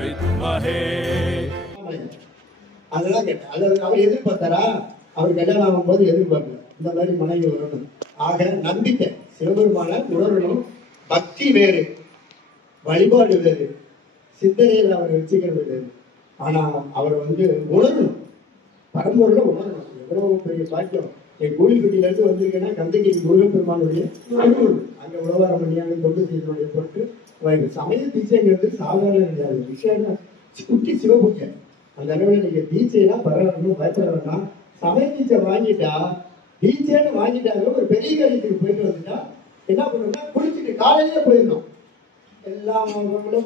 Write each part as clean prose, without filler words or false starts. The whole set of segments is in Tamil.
வித்மஹே. அதெல்லாம் கேட்டேன். அது அவர் எதிர்பார்த்தாரா? அவர் கல்யாணம் ஆகும்போது எதிர்பார்க்கல இந்த மாதிரி மனைவி வரணும். ஆக நம்பிக்கை சிவபெருமான உணரணும். பக்தி வேறு, வழிபாடு வேறு, சிந்தனையில் அவர் வச்சுக்கிறது வேறு. ஆனா அவரை உணரணும், பரம்பொருளை உணரணும். எவ்வளவு பெரிய பாக்கியம். என் கோயில்பட்டியில இருந்து வந்திருக்கேன்னா கந்தகிரி முருகப்பெருமானுடைய அங்க உழவாரம் பண்ணியாங்க தொண்டு செய்தனுடைய பொருட்டு சமய தீட்சைங்கிறது சாதாரண கிடையாது. விஷயம் குட்டி சிவபூஜை. அந்த அளவில் நீங்க தீட்சையெல்லாம் பரவாயில்ல பயப்பட வேண்டாம். சமய தீட்சை வாங்கிட்டா தீட்சைன்னு வாங்கிட்டாங்க ஒரு பெரிய காரியத்துக்கு போயிட்டு வந்துட்டா என்ன பண்ணணும்னா குளிச்சுட்டு காலையிலேயே போயிடணும். எல்லாம்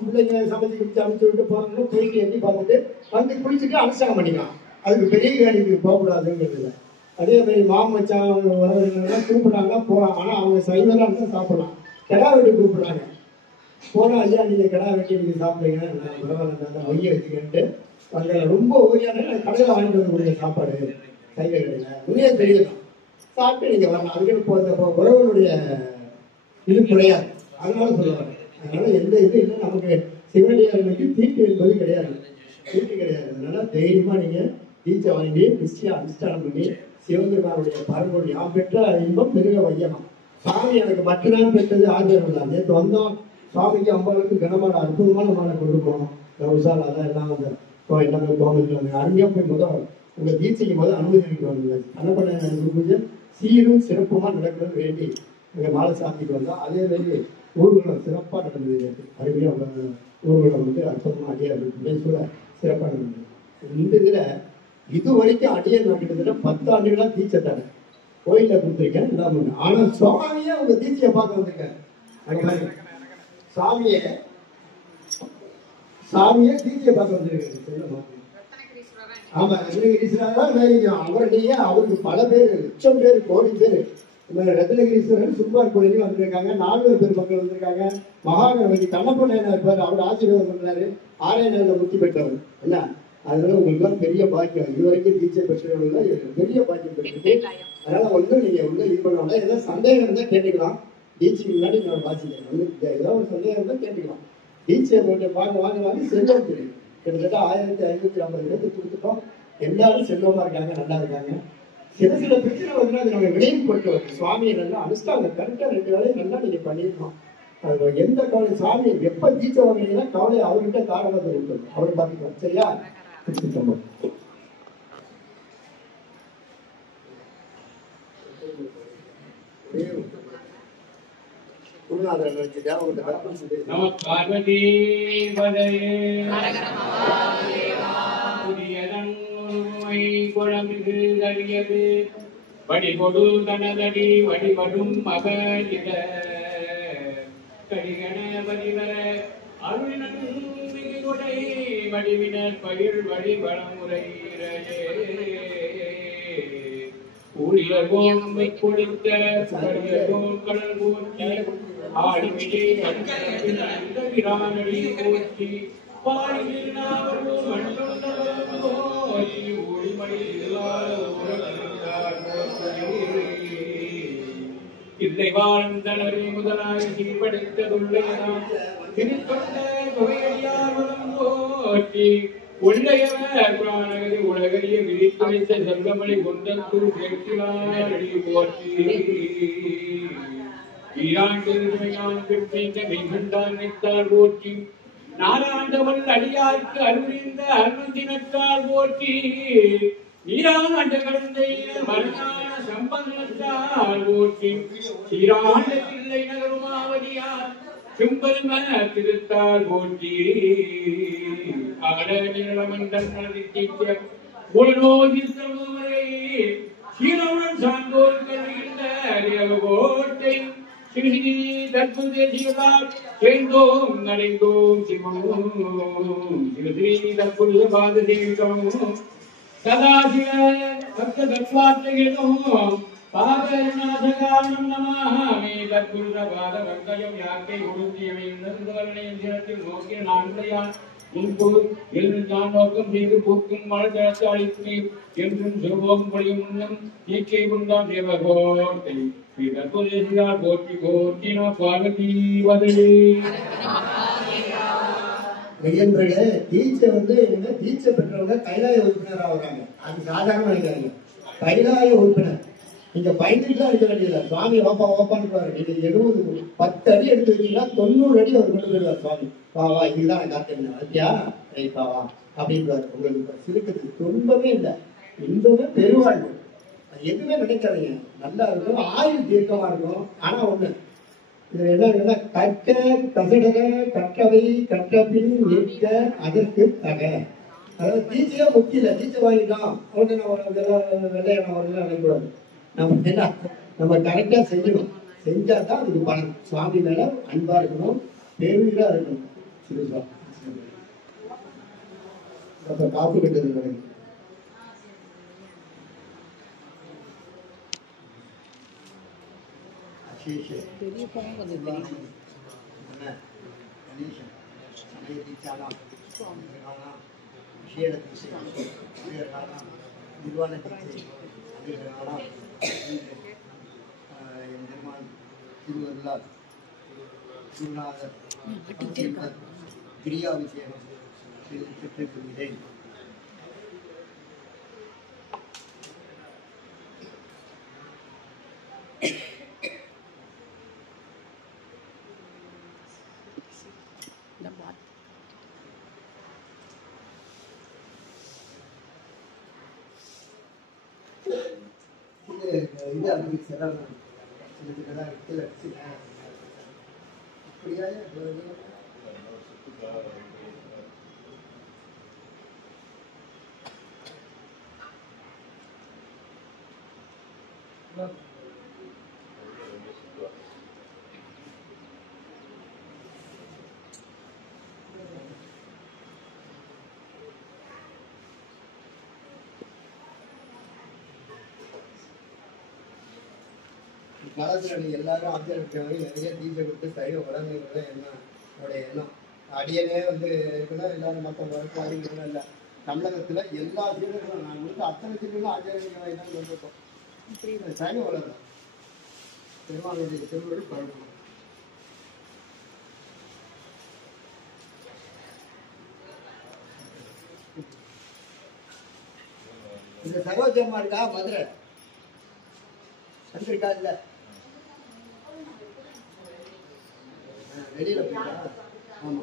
பிள்ளைங்க சமைச்சு குடிச்சு அமைச்சு விட்டு போறாங்க. போயிட்டு எண்ணி பார்த்துட்டு வந்து குளிச்சுட்டு அனுஷ்டானம் பண்ணிக்கலாம். அதுக்கு பெரிய காரியத்துக்கு போகக்கூடாதுங்கிறது இல்லை. அதே மாதிரி மாமச்சான் வரவர்கள்லாம் கூப்பிடுறாங்கன்னா போகலாம். ஆனால் அவங்க சைவராக இருந்தால் சாப்பிடலாம். கிடா வெட்டி கூப்பிடுறாங்க. போனால் ஐயா நீங்கள் கிடா வெட்டி நீங்கள் சாப்பிடுங்க, நான் பரவாயில்ல மொய்யை வச்சுக்கிட்டு அங்கே ரொம்ப ஓரியான கடையில் வாங்கிட்டு வரக்கூடிய சாப்பாடு சைவ கடையில் உண்மையே தெரியலாம். சாப்பிட்டு நீங்கள் வரலாம். அதுக்குன்னு போகிறப்போ உறவனுடைய இது கிடையாது. அதனால சொல்லுவாங்க. அதனால எந்த இது இல்லை. நமக்கு சிவனடியார்களுக்கு தீட்டு என்பது கிடையாது, தீட்டு கிடையாது. அதனால தைரியமா நீங்க தீட்சை வாங்கி கிறிஸ்டியா அனுஷ்டானம் பண்ணி சிவபெருமானுடைய பரம்பொருள் யாம் பெற்ற இன்பம் பெருக வையலாம். சாமி எனக்கு மட்டும்தான் பெற்றது ஆச்சரியம் தான். நேற்று வந்தோம் சுவாமிக்கு அம்பாளுக்கு கனமான அற்புதமான மாலை கொண்டு போனோம். உசால் அதான் எல்லாம் வந்து எல்லாமே கோமதிக்கு அருமையா போய் உங்க தீட்சைக்கு அனுமதி வாங்க. கண்ணப்பண்ண பூஜை சீரும் சிறப்புமா நடக்கணும்னு வேண்டி அங்கே மாலை சாத்திட்டு வந்தோம். அதே மாதிரி ஊர்வலம் சிறப்பாக நடந்தது. அருமையாக ஊர்வலம் அற்புதமாக அடியார் கூட சிறப்பாக நடந்தது. இந்த இதில் இது வரைக்கும் அடியார் நான் கிட்டத்தட்ட 10 ஆண்டுகளாக தீட்சை தரேன். கோயிலில் கொடுத்துருக்கேன் எல்லாம் பண்ணேன். ஆனால் சுவாமியே உங்க தீட்சையை பார்க்க வந்திருக்கேன். அது மாதிரி சாமியே தீட்சையை பார்க்க வந்திருக்கேன். சொல்லுமா? ஆமா, ரத்னகிரீஸ்வரர் தான் அவருடைய அவருக்கு பல பேர், லட்சம் பேர், கோடி பேர். ரத்னகிரீஸ்வரர் சும்பார் கோயிலையும் வந்திருக்காங்க. 4 பேர் மக்கள் வந்திருக்காங்க. மகாகணபதி கண்ணப்பண்ண இருப்பார், அவர் ஆசீர்வாதம் பண்றாரு. 6 நாளில் முக்தி பெற்றவர். என்ன அதனால உங்களுக்கு பெரிய பாக்கியம். இதுவரைக்கும் தீட்சை பெற்றவர்கள் பெரிய பாக்கியம் பெற்றது. அதனால நீங்க இது பண்ண ஏதாவது சந்தேகம் இருந்தா கேட்டுக்கலாம். தீட்சைக்கு முன்னாடி நான் வாசிக்கிறேன். ஏதாவது ஒரு சந்தேகம் இருந்தா கேட்டுக்கலாம். தீட்சையை வாங்கி செல்வம் தெரியும். கிட்டத்தட்ட 1550 இடத்துக்கு கொடுத்துட்டோம். எல்லாரும் செல்வமா இருக்காங்க, நல்லா இருக்காங்க. சில பிரச்சனை அது நம்ம விளைவு பொறுத்த வரைக்கும் சுவாமியை நல்லா அனுஷ்டாங்க கரெக்டா 2 வேலையும் நல்லா நீங்க பண்ணிருக்கோம். அது எந்த கவலை சாமி எப்ப தீட்சை வாங்கினீங்கன்னா கவலை அவர்கிட்ட காரணத்தை கொடுத்துருங்க. அவர் பாத்துக்கலாம். சரியா? வடிபொடு கனதடி வடிபடும் மகளிர கடிகண வடிவர அருளினன் மிகுடை வடிவினர் பயிர் வழி வளமுறையிறையே ஊழியர்கோம்பை கொடுத்த பரியர்கோம் கடல் போற்றி ஆடிமிழி கண்டவிரானடி போற்றி பாடியில் நாவரும் மண்ணுள்ளவரும் போற்றி ஊழிமணி இல்லாத இறைவாழ்ந்தனரை முதலாய் சீர்படுத்ததுள்ளதான் திருத்தொண்ட குவையடியாரும் போற்றி உள்ளையவர் புராணகதி உலகறிய விழித்துரைத்த செல்வமணி கொண்டற்குள் கேட்கிறாரடி போற்றி ஈராண்டு மெய்கண்டான் போற்றி நாலாண்டவள் அடியாருக்கு அருளிந்த அருந்தினத்தால் போற்றி நீராண்ட கருந்தையினர் மரணான சம்பந்தத்தால் போற்றி சீராண்ட பிள்ளை நகருமாவதியார் செம்பெரும திருத்தால் போற்றி அகல நிலமந்தன் நடத்திக்க உள்நோயில் சமூகரை சீரவுடன் சான்றோர் கருகின்ற கோட்டை சிறு தற்புதேசிகளால் சேர்ந்தோம் நடைந்தோம் சிவமும் சிறு தற்புத பாத சேவிதமும் சதாசிவ சப்த தத்வார்த்தைகளும் பாகநாசகாரணம் நமாமி தற்புத பாத வர்க்கயம் யாக்கை உறுதியவை உணர்ந்தவர்களையும் சிரத்தில் நோக்கிய நான்கையான் முன்பு என்று நான் நோக்கம் செய்து பூக்கும் மலர்தளத்தை அளித்து என்றும் சிவபோகம் பொழியும் முன்னம் தீக்கை கொண்டான் தேவகோட்டை ஸ்ரீ தற்புதேசிகார் போற்றி போற்றி நம பார்வதி வதே மெய்யன்பர்களே, தீட்சை வந்து தீட்சை பெற்றவங்க கைலாய உறுப்பினர் ஆகுறாங்க. அது சாதாரண நினைக்காதீங்க. கைலாய உறுப்பினர் நீங்க பயந்துட்டுலாம் இருக்க வேண்டியதில்லை. சுவாமி ஓப்பான்னு நீங்க 10 அடி எடுத்து வச்சீங்கன்னா 90 அடி அவர் கொண்டு போயிடுவார். சுவாமி வா இதுதான் நான் காத்திருந்தேன் வத்தியா ரைப்பா வா அப்படின்றாரு. உங்களுக்கு சிறுக்கிறது துன்பமே இல்லை, இன்பமே பெருவாழ்வு. எதுவுமே நினைக்காதீங்க. நல்லா இருக்கும், ஆயுள் தீர்க்கமா இருக்கும். ஆனா ஒண்ணு இதுல என்ன கற்க கசடக கற்றவை கற்றபின் நிற்க அதற்கு தக. அதாவது தீட்சையா முக்கியம் இல்லை. தீட்சை வாங்கிட்டோம் உடனே நம்ம வெள்ளையான வரலாம் நினைக்கூடாது. நம்ம கரெக்டா செய்யணும். செஞ்சா தான் அதுக்கு பலன். சுவாமி மேல அன்பா இருக்கணும், பெருவீரா இருக்கணும். சிறுசா காப்பு கட்டுறது கிடைக்கும். பெரிய பணம் கொஞ்சம் தெரியும். கிரியாபிஷேகம் பெற்றுக்கொள்கிறேன். இது அப்படி சிறப்பு இப்படியா காலத்துல எல்லாரும் ஆச்சரிக்கிறவங்க நிறைய தீபை கொடுத்து சைவ உடம்புங்கிறத என்னோட எண்ணம். அடியனே வந்து இருக்குன்னா எல்லாரும் மற்ற வழக்காளிகளும் இல்லை. தமிழகத்துல எல்லா சீடர்களும் நான் கொடுத்த அத்தனை சீடர்களும் ஆச்சரியங்களை தான் வந்திருக்கோம். சைவ உலகம் பெருமாளுடைய திருவள்ளுவர் பழக்கம். இந்த சரோஜம்மா இருக்கா மதுரை வந்திருக்கா இல்ல வெளியில போயிட்டா. ஆமா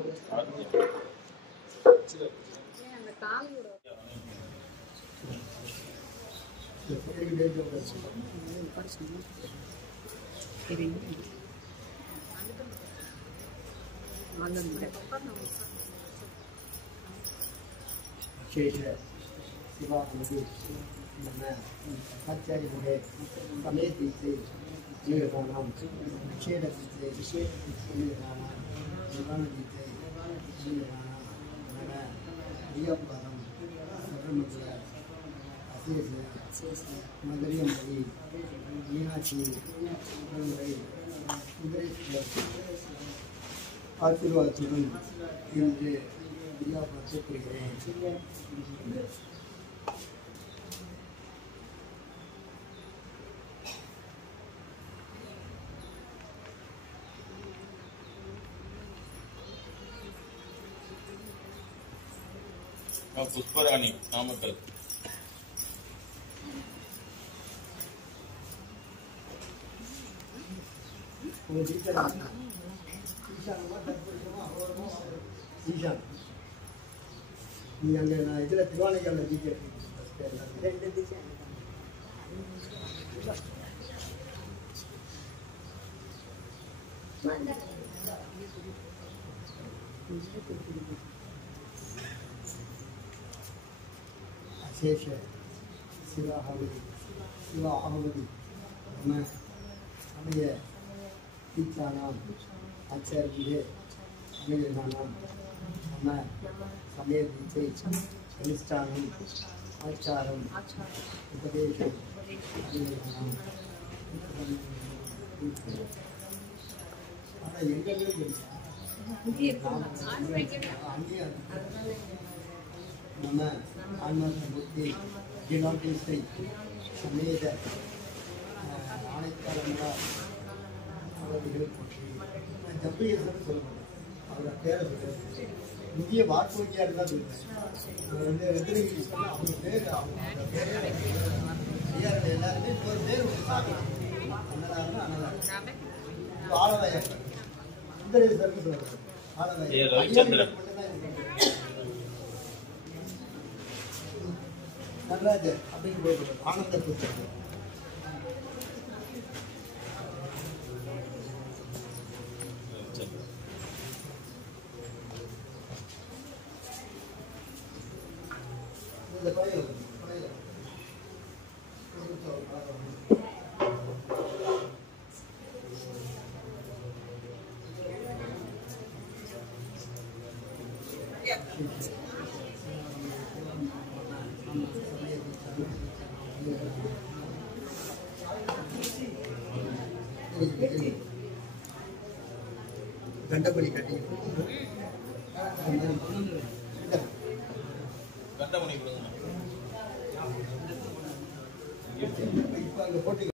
சிவாபதி ஆச்சாரிய முறை சமய தீட்சை நீர்காணம் விஷேட தீட்சை நீர்காணம் நிர்வாண தீட்சை நீர்காணம் நட ஐயப்பதம் சபரமங்கல அசேச மதுரியம்பதி மீனாட்சி முறை குதிரேஸ்வர் ஆசீர்வாதத்துடன் இன்று ஐயாபத்தை பெறுகிறேன். புஷ்பராணி நாமக்கல். நீ அங்க நான் இதுல திருவானைக்கால டீச்சர் அசேஷ சிவாஹவதி நம்ம சமய தீட்சானாம் ஆச்சாரியே அமேதானாம் நம்ம சமய தீட்சை அனுஷ்டானம் ஆச்சாரம் உபதேசம் அமேதானாம். ஆனால் எங்களுக்கு நம்ம ஆன்மீக புத்தி அகிலாண்டேஸ்வரி சமேத ஆணைக்காரங்களா அவர்கள் போற்றி ஜம்பீஸ்வரர் சொல்ல மாட்டேன். அவரோட பேரை சொல்ல இந்திய வாக்குறுதியாக தான் சொல்றேன். ரத்னகிரி அவங்க பேர் அவங்க பேரே ஐயார்கள் எல்லாருமே ஒரு பேர் சாப்பிடும் அன்னதானம் ஆலவாயா சுந்தரேஸ்வரர்னு சொல்றாங்க. ஆலவாயா ரவிச்சந்திரன் நடராஜர் அப்படின்னு போடுறது ஆனந்த புத்தகம். இந்த பழைய கண்டபடி கட்டி கண்டமணி கொடுங்க. இப்ப அங்க போட்டு